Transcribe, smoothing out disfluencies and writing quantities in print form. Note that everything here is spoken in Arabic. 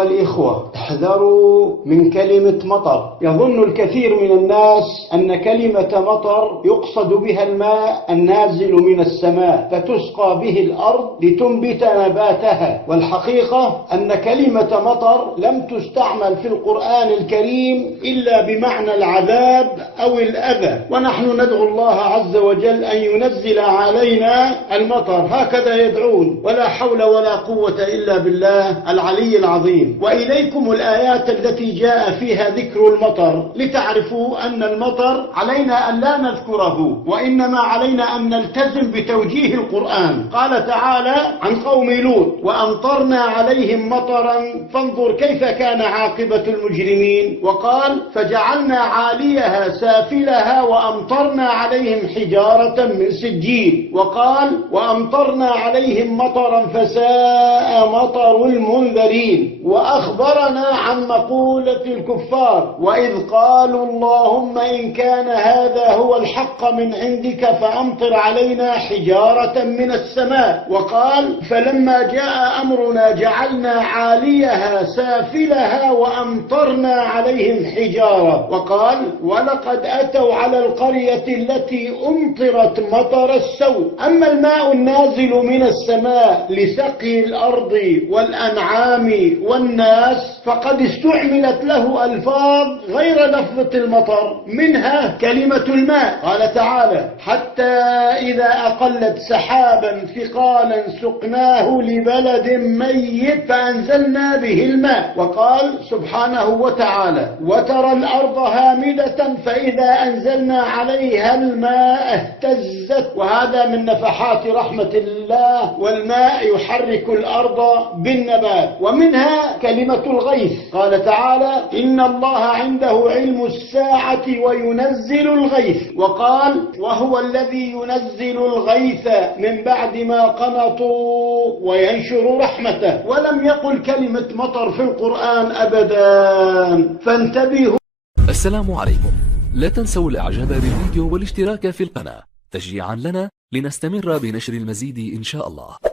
أيها الإخوة، احذروا من كلمة مطر. يظن الكثير من الناس أن كلمة مطر يقصد بها الماء النازل من السماء فتسقى به الأرض لتنبت نباتها، والحقيقة أن كلمة مطر لم تستعمل في القرآن الكريم إلا بمعنى العذاب أو الأذى، ونحن ندعو الله عز وجل أن ينزل علينا المطر، هكذا يدعون، ولا حول ولا قوة إلا بالله العلي العظيم. وإليكم الآيات التي جاء فيها ذكر المطر لتعرفوا أن المطر علينا أن لا نذكره، وإنما علينا أن نلتزم بتوجيه القرآن. قال تعالى عن قوم لوط: وأمطرنا عليهم مطرا فانظر كيف كان عاقبة المجرمين. وقال: فجعلنا عاليها سافلها وأمطرنا عليهم حجارة من سجيل. وقال: وأمطرنا عليهم مطرا فساء مطر المنذرين. وأخبرنا عن مقولة الكفار: وإذ قالوا اللهم إن كان هذا هو الحق من عندك فأمطر علينا حجارة من السماء. وقال: فلما جاء أمرنا جعلنا عاليها سافلها وأمطرنا عليهم حجارة. وقال: ولقد أتوا على القرية التي أمطرت مطر السوء. أما الماء النازل من السماء لسقي الأرض والأنعام والناس فقد استعملت له ألفاظ غير لفظة المطر، منها كلمة الماء. قال تعالى: حتى إذا أقلت سحابا ثقالا سقناه لبلد ميت فأنزلنا به الماء. وقال سبحانه وتعالى: وترى الأرض هامدة فإذا أنزلنا عليها الماء اهتزت. وهذا من نفحات رحمة الله، والماء يحرك الأرض بالنبات. ومنها كلمة الغيث. قال تعالى: إن الله عنده علم الساعة وينزل الغيث. وقال: وهو الذي ينزل الغيث من بعد ما قنطوا وينشر رحمته. ولم يقل كلمة مطر في القرآن أبدا، فانتبهوا. السلام عليكم، لا تنسوا الإعجاب بالفيديو والاشتراك في القناة تشجيعا لنا لنستمر بنشر المزيد إن شاء الله.